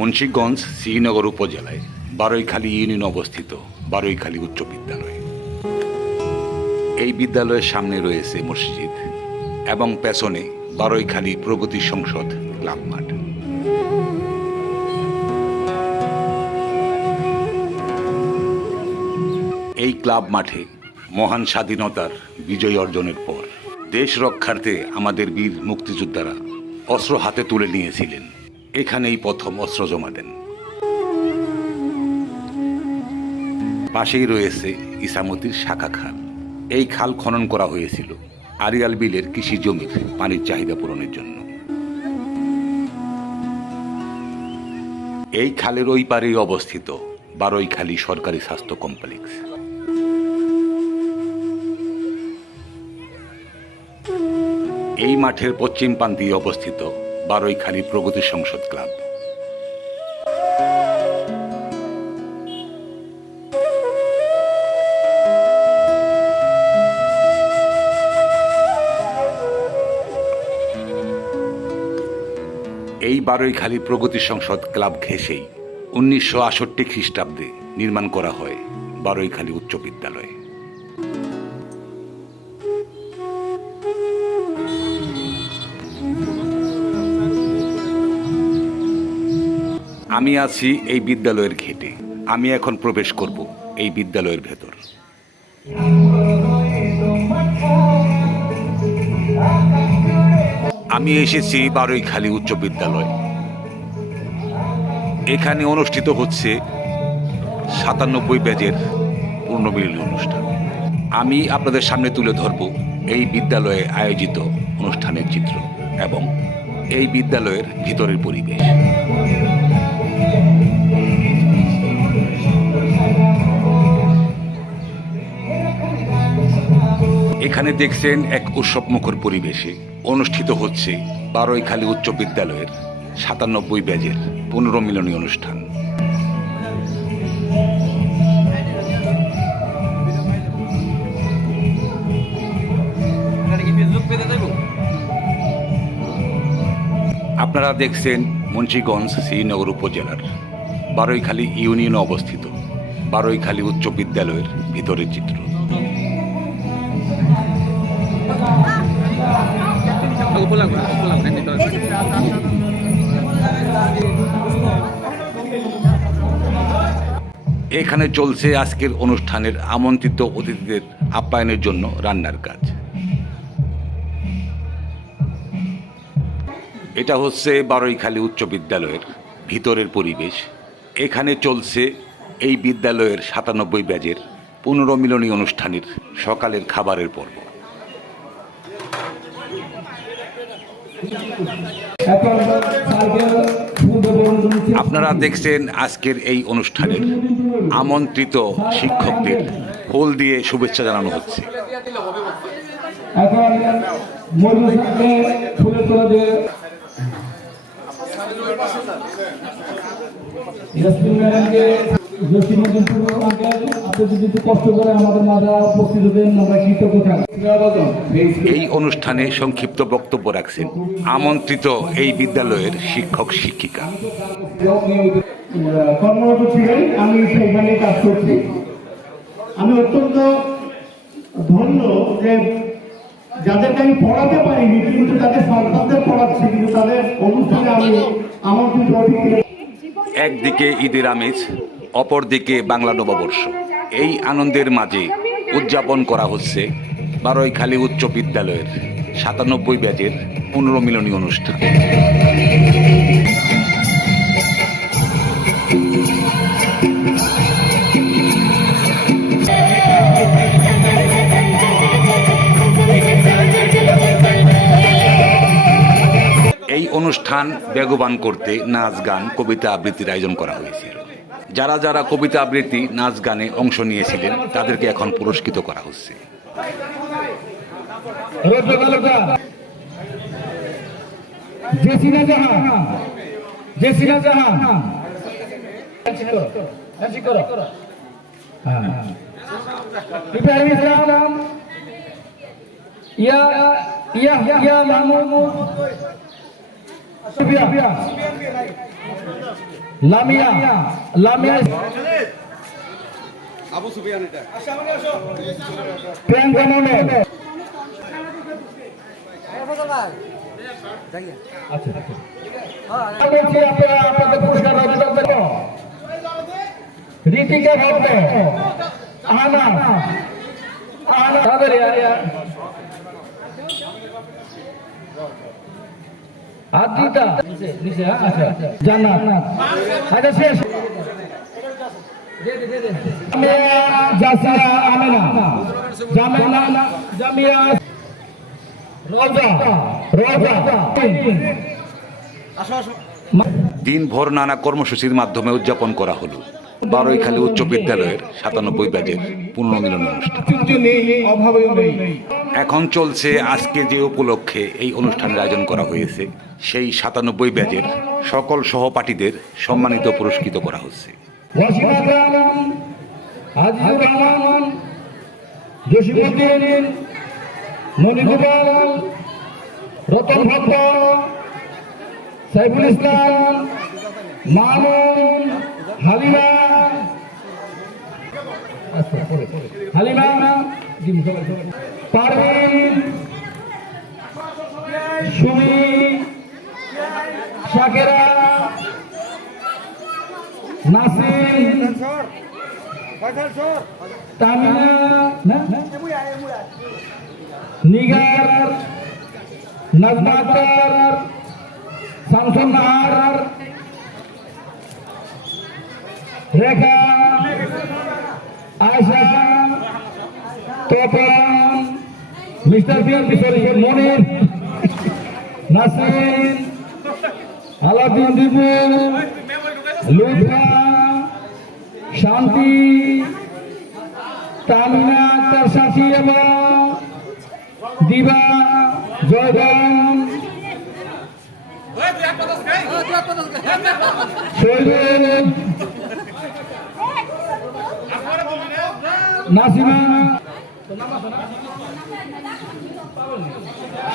মুন্সীগঞ্জ শ্রীনগর উপজেলায় বারৈখালী ইউনিয়ন অবস্থিত, বারৈখালী উচ্চ বিদ্যালয়। এই বিদ্যালয়ের সামনে রয়েছে মসজিদ এবং পেছনে বারৈখালী প্রগতি সংসদ ক্লাব মাঠ। এই ক্লাব মাঠে মহান স্বাধীনতার বিজয় অর্জনের পর দেশ রক্ষার্থে আমাদের বীর মুক্তিযোদ্ধারা অস্ত্র হাতে তুলে নিয়েছিলেন। এখানেই প্রথম অস্ত্র জমা দেন। পাশেই রয়েছে ইসামতির শাখা খাল। এই খাল খনন করা হয়েছিল আরিয়াল বিলের কৃষি জমির পানির চাহিদা পূরণের জন্য। এই খালের ওই পারেই অবস্থিত বারৈখালী সরকারি স্বাস্থ্য কমপ্লেক্স। এই মাঠের পশ্চিম প্রান্তেই অবস্থিত বারৈখালী প্রগতি সংসদ ক্লাব। এই বারৈখালী প্রগতি সংসদ ক্লাব ঘেঁষেই উনিশশো আষট্টি খ্রিস্টাব্দে নির্মাণ করা হয় বারৈখালী উচ্চ বিদ্যালয়। আমি আছি এই বিদ্যালয়ের ঘেটে। আমি এখন প্রবেশ করব এই বিদ্যালয়ের ভেতর। আমি এসেছি বারৈখালী উচ্চ বিদ্যালয়। এখানে অনুষ্ঠিত হচ্ছে সাতানব্বই ব্যাজের পূর্ণমিলনী অনুষ্ঠান। আমি আপনাদের সামনে তুলে ধরব এই বিদ্যালয়ে আয়োজিত অনুষ্ঠানের চিত্র এবং এই বিদ্যালয়ের ভিতরের পরিবেশ। এখানে দেখছেন এক উৎসবমুখর পরিবেশে অনুষ্ঠিত হচ্ছে বারৈখালী উচ্চ বিদ্যালয়ের সাতানব্বই ব্যাজের পুনর্মিলনী অনুষ্ঠান। আপনারা দেখছেন মুন্সীগঞ্জ শ্রীনগর উপজেলার বারৈখালী ইউনিয়নে অবস্থিত বারৈখালী উচ্চ বিদ্যালয়ের ভিতরের চিত্র। Pulang pulang এখানে চলছে আজকের অনুষ্ঠানের আমন্ত্রিত অতিথিদের আপ্যায়নের জন্য রান্নার কাজ। এটা হচ্ছে বারৈখালী উচ্চ বিদ্যালয়ের ভিতরের পরিবেশ। এখানে চলছে এই বিদ্যালয়ের সাতানব্বই ব্যাজের পুনর্মিলনী অনুষ্ঠানের সকালের খাবারের পর্ব এখন সাইকেল সুন্দরবন রয়েছে আপনারা দেখছেন আজকের এই অনুষ্ঠানের আমন্ত্রিত শিক্ষকদের ফুল দিয়ে শুভেচ্ছা জানানো হচ্ছে। যদি একটু কষ্ট করে আমাদের মাঝে উপস্থিত আমরা কৃতজ্ঞ এই অনুষ্ঠানে সংক্ষিপ্ত বক্তব্য রাখছেন আমন্ত্রিত এই বিদ্যালয়ের শিক্ষক শিক্ষিকা। কর্মরত ছিলেন আমি সেখানে কাজ করছি। আমি অত্যন্ত ধন্য যে যাদেরকে আমি পড়াতে পারিনি কিন্তু তাদের সন্তানদের পড়াচ্ছি কিন্তু তাদের অনুষ্ঠানে আমি আমন্ত্রিত অতিথি। একদিকে ঈদের আমেজ অপরদিকে বাংলা নববর্ষ। এই আনন্দের মাঝে উদযাপন করা হচ্ছে বারৈখালী উচ্চ বিদ্যালয়ের সাতানব্বই ব্যাচের পুনর্মিলনী অনুষ্ঠান। এই অনুষ্ঠান বেগবান করতে নাচ, গান, কবিতা আবৃত্তির আয়োজন করা হয়েছিল। যারা যারা কবিতা আবৃত্তি, নাচ গানে অংশ নিয়েছিলেন, তাদেরকে এখন পুরস্কৃত করা হচ্ছে। ইয়া ইয়া ইয়া লামিয়া লামিয়া। আবু সুফিয়ান এটা। প্রিয়াঙ্কা মন্ডল ঋতিকা ভক্ত আহানা আহানা আদিতা নিচে হ্যাঁ আচ্ছা। জান্নাত। আচ্ছা শেষ। জামিয়া আমেনা। জামিয়া জামিয়া রোজা রোজা দিনভর নানা কর্মসূচির মাধ্যমে উদযাপন করা হলো। বারৈখালী উচ্চ বিদ্যালয়ের সাতানব্বই ব্যাচের পুনর্মিলন অনুষ্ঠান। এখন চলছে আজকে যে উপলক্ষে এই অনুষ্ঠানের আয়োজন করা হয়েছে সেই সাতানব্বই ব্যাচের সকল সহপাঠীদের সম্মানিত পুরস্কৃত করা হচ্ছে। রতন ভক্ত সাইফুল হালিমা আচ্ছা, Parvin Sumi Shakera Nasir Tamina Nigar Najma Akter Shamsun Nahar Rekha Aysha Topon mister BN sorry Monir Nasir Alauddin Dibu Lutfa Shanti, Tamina Akter সাথী এবং দিবা শৈলেন নাসিমা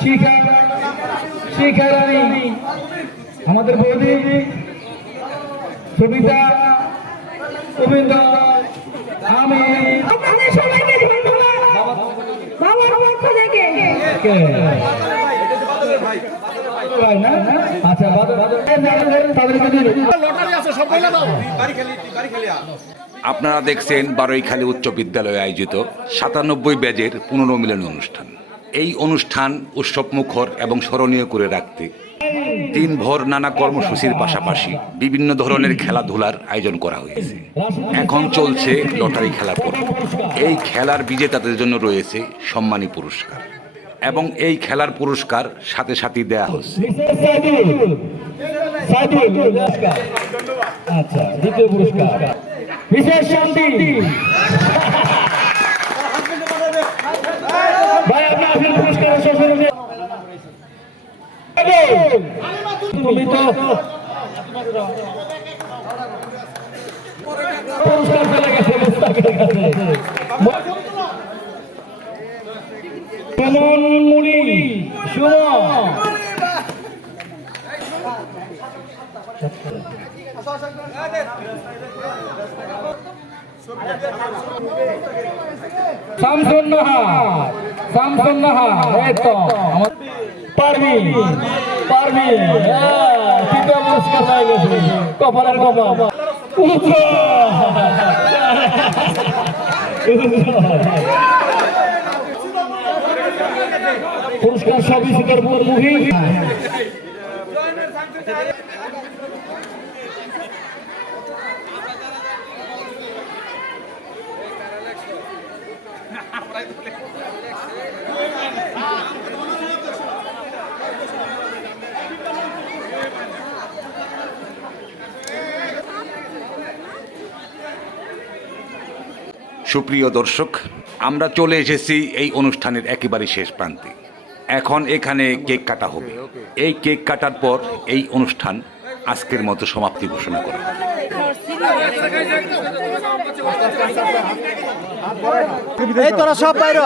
শিখা শিখা রানী আমাদের বৌদি সবিতা গোবিন্দ আমি। আপনাদের সবাইকে ধন্যবাদ বাবার পক্ষ থেকে ভাই না আচ্ছা বাদর বাদর তাদেরকে দিন আপনারা দেখছেন বারৈখালী উচ্চ বিদ্যালয়ে আয়োজিত সাতানব্বই ব্যাজের পুনর্মিলনী অনুষ্ঠান। এই অনুষ্ঠান উৎসব মুখর এবং স্মরণীয় করে রাখতে দিনভর নানা কর্মসূচির পাশাপাশি বিভিন্ন ধরনের খেলাধুলার আয়োজন করা হয়েছে। এখন চলছে লটারি খেলার পর এই খেলার বিজেতাদের জন্য রয়েছে সম্মানী পুরস্কার এবং এই খেলার পুরস্কার সাথে সাথে দেয়া হচ্ছে। আচ্ছা দ্বিতীয় পুরস্কার। বিশেষ শান্তি। ভাই আপনার আসল পুরস্কার মুনি সুমন শামসুন শামসুন পারবি পারবি কপালের কপাল। পুরস্কার সবই স্বীকার মুখী সুপ্রিয় দর্শক, আমরা চলে এসেছি এই অনুষ্ঠানের একেবারে শেষ প্রান্তে। এখন এখানে কেক কাটা হবে। এই কেক কাটার পর এই অনুষ্ঠান আজকের মতো সমাপ্তি ঘোষণা করা। এই তোরা সব বাইরে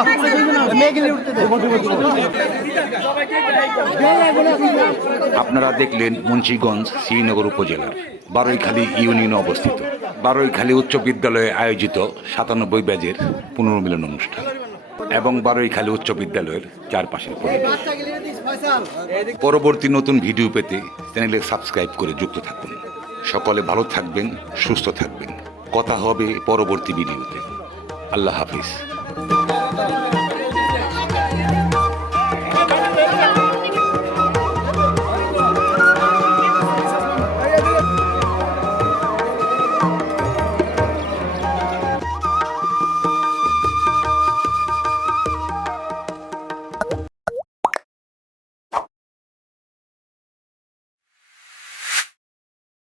আপনারা দেখলেন মুন্সীগঞ্জ শ্রীনগর উপজেলার বারৈখালী ইউনিয়নে অবস্থিত। বারৈখালী উচ্চ বিদ্যালয়ে আয়োজিত সাতানব্বই ব্যাজের পুনর্মিলন অনুষ্ঠান। এবং বারৈখালী উচ্চ বিদ্যালয়ের চারপাশে পরবর্তী নতুন ভিডিও পেতে চ্যানেলে সাবস্ক্রাইব করে যুক্ত থাকুন। সকলে ভালো থাকবেন সুস্থ থাকবেন। কথা হবে পরবর্তী ভিডিওতে। আল্লাহ হাফিজ।